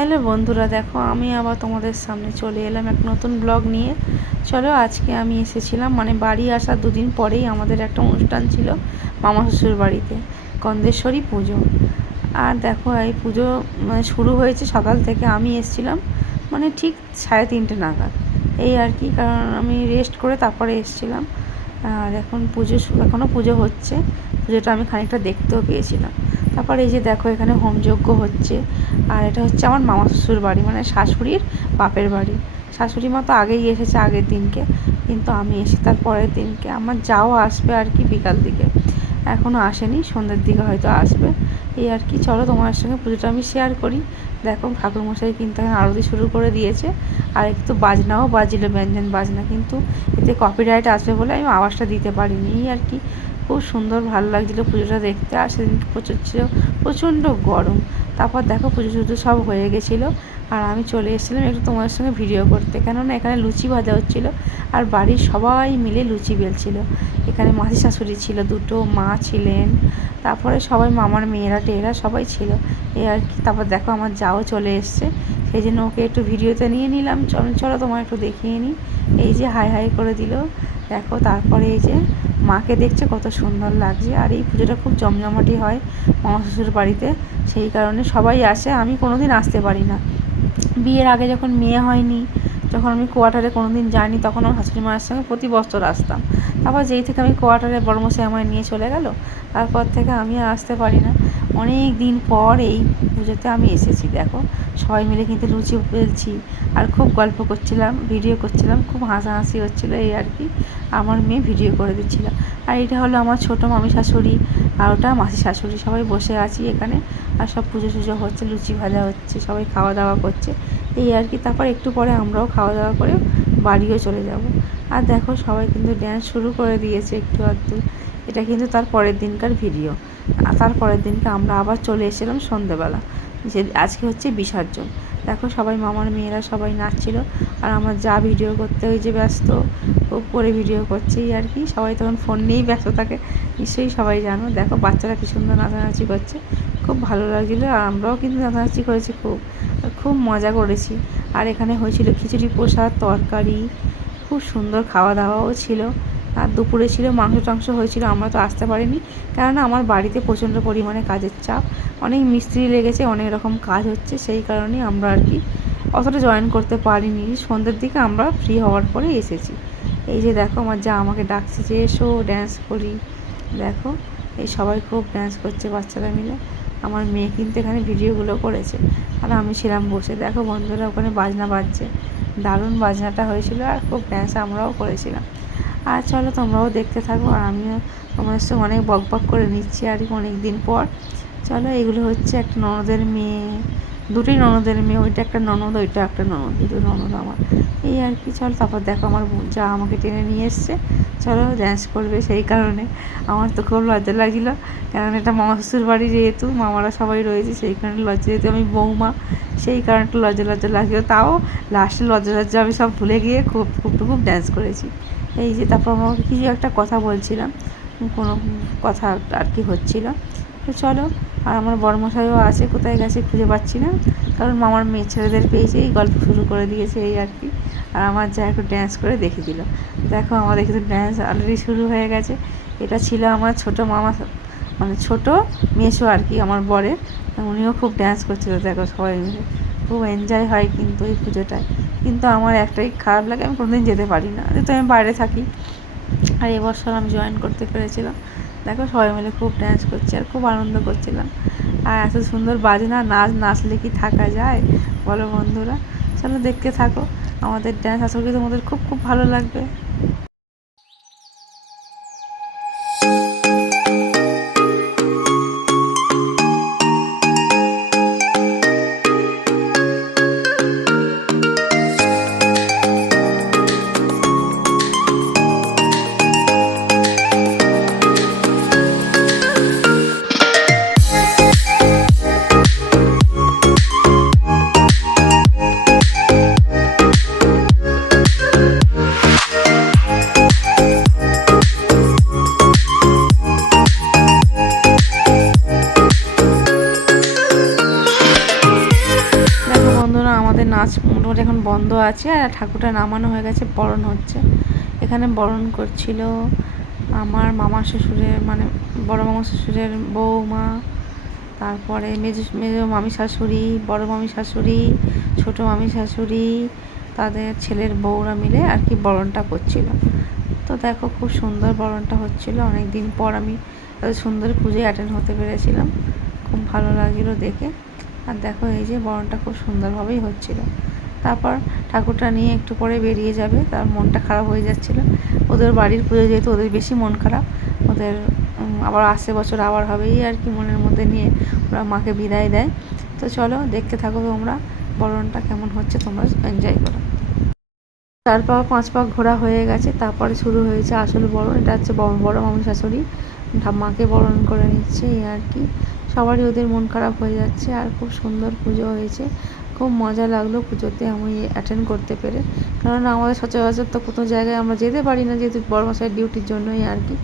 Hello বন্ধুরা, দেখো আমি আবার তোমাদের সামনে চলে এলাম এক নতুন ব্লগ নিয়ে। চলো, আজকে আমি এসেছিলাম বাড়ি আসার দুদিন পরেই আমাদের একটা অনুষ্ঠান ছিল মামা শ্বশুর বাড়িতে, গন্ধেশ্বরী পুজো। আর দেখো এই পুজো শুরু হয়েছে সকাল থেকে। আমি এসেছিলাম ঠিক 3:30 নাগাদ, এই আর কি, কারণ আমি রেস্ট করে তারপরে এসেছিলাম। আর এখনও পুজো হচ্ছে। পুজোটা আমি খানিকটা দেখতেও পেয়েছিলাম। তারপর এই যে দেখো, এখানে হোমযজ্ঞ হচ্ছে। আর এটা হচ্ছে আমার মামা শ্বশুর বাড়ি, শাশুড়ির বাপের বাড়ি। শাশুড়ি মা তো আগেই এসেছে আগের দিনকে, কিন্তু আমি এসে তার পরের দিনকে। আমার যাও আসবে আর কি বিকাল দিকে, এখনও আসেনি, সন্ধ্যের দিকে হয়তো আসবে, এই আর কি। চলো তোমার সঙ্গে পুজোটা আমি শেয়ার করি। দেখো ঠাকুরমশাই কিন্তু এখন আরতি শুরু করে দিয়েছে। আর একটু বাজনাও বাজিল, ব্যঞ্জন বাজনা, কিন্তু এতে কপিরাইট আসবে বলে আমি আওয়াজটা দিতে পারিনি, এই আর কি। খুব সুন্দর ভালো লাগছিলো পুজোটা দেখতে। আর সেদিন প্রচণ্ড গরম। তারপর দেখো পুজো টুজো সব হয়ে গেছিলো, আর আমি চলে এসেছিলাম একটু তোমার সঙ্গে ভিডিও করতে, কেননা এখানে লুচি ভাজা হচ্ছিলো। আর বাড়ির সবাই মিলে লুচি বেলছিল। এখানে মাসি শাশুড়ি ছিল, দুটো মা ছিলেন, তারপরে সবাই মামার মেয়েরা টেয়েরা সবাই ছিল, এই আর কি। তারপর দেখো আমার যাও চলে এসছে, সেই জন্য ওকে একটু ভিডিওতে নিয়ে নিলাম। চলো তোমার একটু দেখিয়ে নিই। এই যে হাই হাই করে দিল, দেখো। তারপরে এই যে মাকে দেখছে কত সুন্দর লাগছে। আর এই পুজোটা খুব জমজমাটি হয় মামা শ্বশুর বাড়িতে, সেই কারণে সবাই আসে। আমি কোনো দিন আসতে পারি না। বিয়ের আগে যখন মেয়ে হয়নি, যখন আমি কোয়ার্টারে কোনো দিন যাইনি, তখন আমার শাশুড়ি মায়ের সঙ্গে প্রতি বছর আসতাম। তারপর যেই থেকে আমি কোয়ার্টারে বড়মশাই আমায় নিয়ে চলে গেল, তারপর থেকে আমি আর আসতে পারি না। অনেক দিন পর এই পুজোতে আমি এসেছি। দেখো সবাই মিলে কিন্তু লুচি বেলছি, আর খুব গল্প করছিলাম, ভিডিও করছিলাম, খুব হাসাহাসি হচ্ছিলো, এই আর কি। আমার মেয়ে ভিডিও করে দিচ্ছিল। আর এটা হলো আমার ছোটো মামি শাশুড়ি, আর ওটা মাসি শাশুড়ি, সবাই বসে আছি এখানে। আর সব পুজো টুজো হচ্ছে, লুচি ভাজা হচ্ছে, সবাই খাওয়া দাওয়া করছে, এই আর কি। তারপর একটু পরে আমরাও খাওয়া দাওয়া করে বাড়িও চলে যাব। আর দেখো সবাই কিন্তু ড্যান্স শুরু করে দিয়েছে একটু আধটু। এটা কিন্তু তার পরের দিনকার ভিডিও। আর তার পরের দিনকে আমরা আবার চলে এসেছিলাম সন্ধেবেলা, যে আজকে হচ্ছে বিসর্জন। দেখো সবাই মামার মেয়েরা সবাই নাচছিল, আর আমার যা ভিডিও করতে ওই যে ব্যস্ত, করে ভিডিও করছে, এই আর কি। সবাই তখন ফোন নিয়েই ব্যস্ত থাকে, নিশ্চয়ই সবাই জানো। দেখো বাচ্চারা কি সুন্দর নাচানাচি করছে, খুব ভালো লাগছিলো। আর আমরাও কিন্তু নাচানাচি করেছি, খুব মজা করেছি। আর এখানে হয়েছিল খিচুড়ি, প্রসাদ, তরকারি, খুব সুন্দর খাওয়া দাওয়াও ছিল। আর দুপুরে ছিল মাংস টাংস হয়েছিল। আমরা তো আসতে পারিনি, কেননা আমার বাড়িতে প্রচণ্ড পরিমাণে কাজের চাপ, অনেক মিস্ত্রি লেগেছে, অনেক রকম কাজ হচ্ছে, সেই কারণেই আমরা আর কি অতটা জয়েন করতে পারিনি। সন্ধ্যের দিকে আমরা ফ্রি হওয়ার পরে এসেছি। এই যে দেখো আমার যা আমাকে ডাকছে যে এসো ড্যান্স করি। দেখো এই সবাই খুব ড্যান্স করছে বাচ্চারা মিলে। আমার মেয়ে কিন্তু এখানে ভিডিওগুলো করেছে, আর আমি ছিলাম বসে। দেখো বন্ধুরা ওখানে বাজনা বাজছে, দারুণ বাজনাটা হয়েছিল, আর খুব ড্যান্স আমরাও করেছিলাম। আর চলো তোমরাও দেখতে থাকো, আর আমিও তোমার সঙ্গে অনেক বক করে নিচ্ছি আর কি অনেক দিন পর। চলো, এগুলো হচ্ছে একটা ননদের মেয়ে, দুটোই ননদের মেয়ে, ওইটা একটা ননদ, ওইটা একটা ননদ, দুটো ননদ আমার, এই আর কি। চলো তারপর দেখো আমার যা আমাকে টেনে নিয়ে এসছে, চলো ড্যান্স করবে, সেই কারণে আমার তো খুব লজ্জা লাগছিলো, কারণ এটা মামা শ্বশুর বাড়ি, যেহেতু মামারা সবাই রয়েছে, সেই কারণে লজ্জা, যেহেতু আমি বৌমা, সেই কারণে একটু লজ্জা লাগছিলো। তাও লাস্টে লজ্জা আমি সব ভুলে গিয়ে খুব ড্যান্স করেছি, এই যে। তারপর আমাকে কিছু একটা কথা বলছিলাম, কোনো কথা আর কি হচ্ছিলো, তো চলো। আর আমার বড়মশাইও আছে, কোথায় গেছে খুঁজে পাচ্ছি না, কারণ মামার মেয়ে ছেলেদের পেয়েছে, এই গল্প শুরু করে দিয়েছে, এই আর কি। আর আমার যা একটু ড্যান্স করে দেখিয়ে দিল। দেখো আমাদের কিন্তু ড্যান্স অলরেডি শুরু হয়ে গেছে। এটা ছিল আমার ছোটো মামা, ছোটো মেসো আর কি আমার বরের, উনিও খুব ড্যান্স করছিল। দেখো সবাই মিলে খুব এনজয় হয় কিন্তু এই পুজোটায়। কিন্তু আমার একটাই খারাপ লাগে, আমি কোনোদিন যেতে পারি না, যেহেতু আমি বাইরে থাকি। আর এবছর আমি জয়েন করতে পেরেছিলাম। দেখো সবাই মিলে খুব ড্যান্স করছি, আর খুব আনন্দ করছিলাম। আর এত সুন্দর বাজনা, নাচলে কি থাকা যায় বলো বন্ধুরা? চলো দেখতে থাকো আমাদের ড্যান্স, আশা করি তোমাদের খুব ভালো লাগবে। আমাদের নাচ মোটামুটি এখন বন্ধ আছে, আর ঠাকুরটা নামানো হয়ে গেছে, বরণ হচ্ছে। এখানে বরণ করছিল আমার মামা শ্বশুরের মানে বড় মামা শ্বশুরের বৌমা, তারপরে মেজো মামি শাশুড়ি, বড় মামি শাশুড়ি, ছোটো মামি শাশুড়ি, তাদের ছেলের বউরা মিলে আর কি বরণটা করছিল। তো দেখো খুব সুন্দর বরণটা হচ্ছিল, অনেক দিন পর আমি এত সুন্দর পুজোয় অ্যাটেন্ড হতে পেরেছিলাম, খুব ভালো লাগছিলো দেখে। আর দেখো এই যে বরণটা খুব সুন্দরভাবেই হচ্ছিল। তারপর ঠাকুরটা নিয়ে একটু পরে বেরিয়ে যাবে, তার মনটা খারাপ হয়ে যাচ্ছিলো। ওদের বাড়ির পুজো যেহেতু ওদের বেশি মন খারাপ, ওদের আবার আসছে বছর আবার হবে এই আর কি মনের মধ্যে নিয়ে ওরা মাকে বিদায় দেয়। তো চলো দেখতে থাকো তোমরা বরণটা কেমন হচ্ছে, তোমরা এনজয় করো। 4 পা 5 পা ঘোরা হয়ে গেছে, তারপরে শুরু হয়েছে আসল বরণ। এটা হচ্ছে বড় মামি শাশুড়ি মাকে বরণ করে নিচ্ছে এই আর কি। সবারই ওদের মন খারাপ হয়ে যাচ্ছে, আর খুব সুন্দর পুজো হয়েছে, খুব মজা লাগলো পুজোতে আমি অ্যাটেন্ড করতে পেরে। কারণ আমাদের সচরাচর তো কোনো জায়গায় আমরা যেতে পারি না, যেহেতু বড়মশাইয়ের ডিউটির জন্যই আর কি,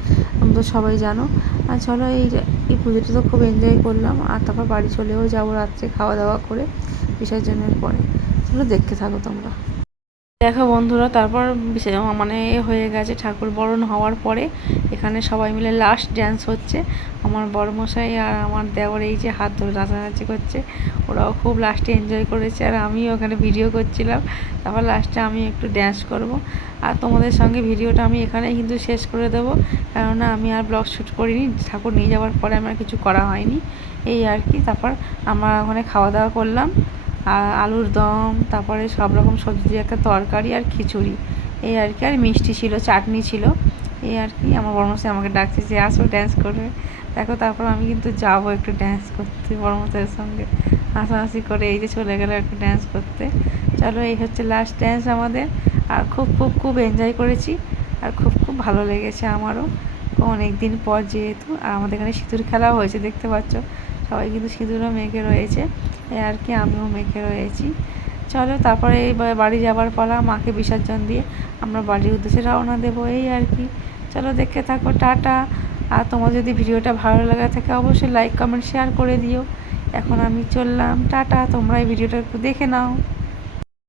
তো সবাই জানো। আর চলো এই পুজোটা তো খুব এনজয় করলাম, আর তারপর বাড়ি চলেও যাবো রাত্রে খাওয়া দাওয়া করে বিসর্জনের পরে। চলো দেখতে থাকো তোমরা। দেখো বন্ধুরা, তারপর মানে হয়ে গেছে ঠাকুর বরণ হওয়ার পরে এখানে সবাই মিলে লাস্ট ড্যান্স হচ্ছে। আমার বড়মশাই আর আমার দেওর এই যে হাত ধরে নাচানাচি করছে, ওরাও খুব লাস্টে এনজয় করেছে, আর আমিও ওখানে ভিডিও করছিলাম। তারপর লাস্টে আমি একটু ড্যান্স করব, আর তোমাদের সঙ্গে ভিডিওটা আমি এখানে কিন্তু শেষ করে দেবো, কেননা আমি আর ব্লগ শ্যুট করিনি, ঠাকুর নিয়ে যাওয়ার পরে আমার কিছু করা হয়নি এই আর কি। তারপর আমরা ওখানে খাওয়া দাওয়া করলাম, আলুর দম, তারপরে সব রকম সবজি দিয়ে একটা তরকারি আর খিচুড়ি এই আর কি, আর মিষ্টি ছিল, চাটনি ছিল এই আর কি। আমার বড়মশাই আমাকে ডাকছে যে আসো ড্যান্স করবে। দেখো তারপর আমি কিন্তু যাবো একটু ড্যান্স করতে বড়মশাইয়ের সঙ্গে, হাসাহাসি করে এই যে চলে গেলো একটু ড্যান্স করতে। চলো এই হচ্ছে লাস্ট ড্যান্স আমাদের, আর খুব খুব খুব এনজয় করেছি, আর খুব খুব ভালো লেগেছে আমারও, অনেক দিন পর যেহেতু। আর আমাদের এখানে সিঁদুর খেলাও হয়েছে, দেখতে পাচ্ছ সবাই কিন্তু সিঁদুরও মেখে রয়েছে এই আর কি, আমিও মেখে রয়েছি। চলো তারপরে এই বাড়ি যাবার পালা, মাকে বিসর্জন দিয়ে আমরা বাড়ির উদ্দেশ্যে রওনা দেবো এই আর কি। চলো দেখতে থাকো, টাটা। আর তোমার যদি ভিডিওটা ভালো লাগা থাকে অবশ্যই লাইক কমেন্ট শেয়ার করে দিও। এখন আমি চললাম, টাটা, তোমরা এই ভিডিওটা একটু দেখে নাও।